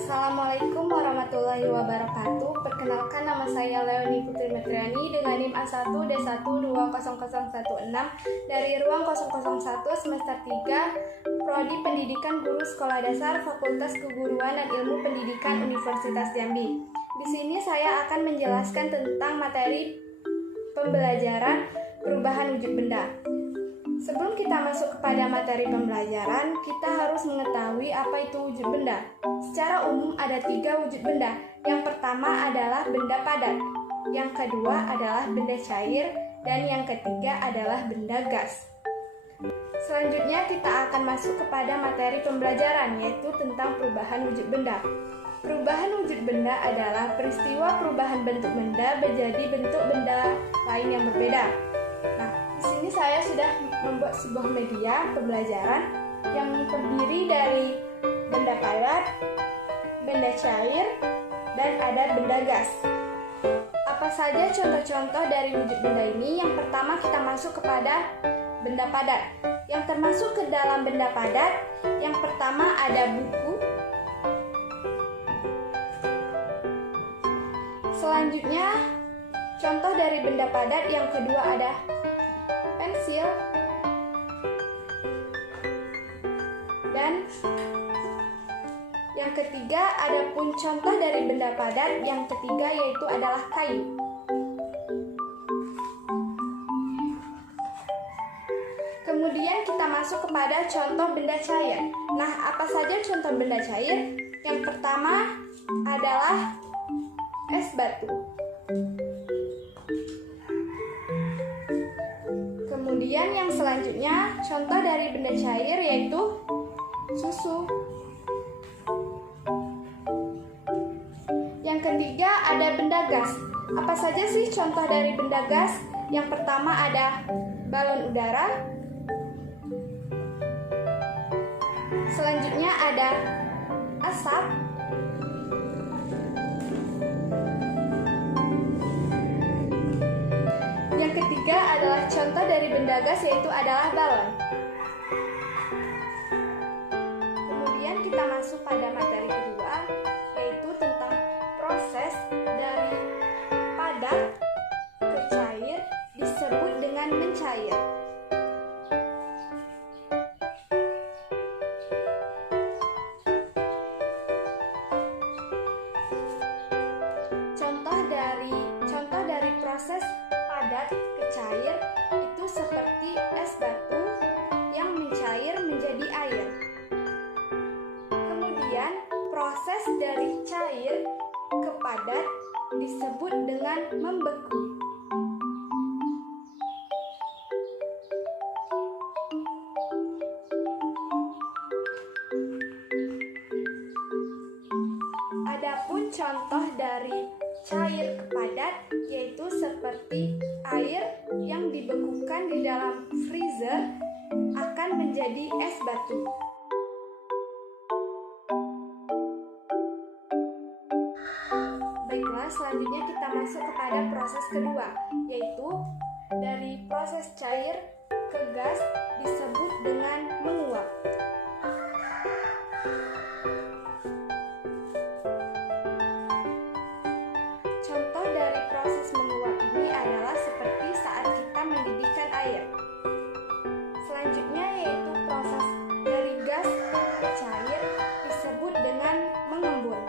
Assalamualaikum warahmatullahi wabarakatuh. Perkenalkan, nama saya Leoni Putri Metriani dengan NIM A1D1200016 dari Ruang 001 semester 3 Prodi Pendidikan Guru Sekolah Dasar Fakultas Keguruan dan Ilmu Pendidikan Universitas Jambi. Di sini saya akan menjelaskan tentang materi pembelajaran perubahan wujud benda. Sebelum kita masuk kepada materi pembelajaran, kita harus mengetahui apa itu wujud benda. Secara umum ada 3 wujud benda. Yang pertama adalah benda padat, yang kedua adalah benda cair, dan yang ketiga adalah benda gas. Selanjutnya kita akan masuk kepada materi pembelajaran, yaitu tentang perubahan wujud benda. Perubahan wujud benda adalah peristiwa perubahan bentuk benda menjadi bentuk benda lain yang berbeda. Nah, di sini saya sudah membuat sebuah media pembelajaran yang terdiri dari benda padat, benda cair, dan ada benda gas. Apa saja contoh-contoh dari wujud benda ini? Yang pertama kita masuk kepada benda padat. Yang termasuk ke dalam benda padat, yang pertama ada buku. Selanjutnya, contoh dari benda padat yang kedua ada pensil, dan yang ketiga ada pun contoh dari benda padat yang ketiga yaitu adalah kayu. Kemudian kita masuk kepada contoh benda cair. Nah, apa saja contoh benda cair? Yang pertama adalah es batu. Kemudian yang selanjutnya contoh dari benda cair yaitu susu. Yang ketiga ada benda gas. Apa saja sih contoh dari benda gas? Yang pertama ada balon udara. Selanjutnya ada asap. Yang ketiga adalah contoh dari benda gas yaitu adalah balon. Kemudian kita masuk pada materi kedua yaitu tentang proses dari padat ke cair disebut dengan mencair. Contoh dari proses padat ke cair itu seperti es batu yang mencair menjadi air. Kemudian proses dari cair ke padat disebut dengan membeku. Adapun contoh dari cair ke padat yaitu seperti air yang dibekukan di dalam freezer akan menjadi es batu. Baiklah, selanjutnya kita masuk kepada proses kedua, yaitu dari proses cair ke gas disebut dengan menguap. Contoh dari proses menguap ini adalah seperti saat kita mendidihkan air. Selanjutnya yaitu proses dari gas ke cair disebut dengan mengembun.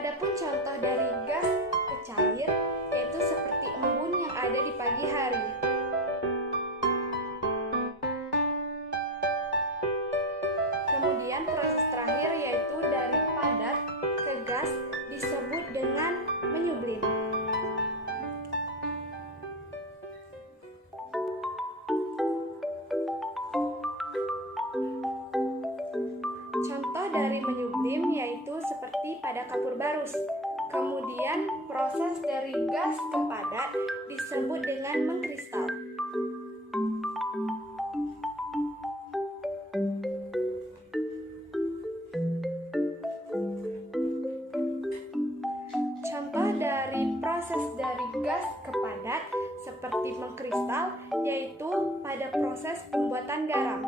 Adapun contoh dari gas ke cair yaitu seperti embun yang ada di pagi hari. Kemudian proses terakhir yaitu dari padat ke gas disebut dengan menyublim. Contoh dari menyublim yaitu seperti pada kapur barus. Kemudian proses dari gas ke padat disebut dengan mengkristal. Contoh dari proses dari gas ke padat seperti seperti mengkristal, yaitu pada proses pembuatan garam.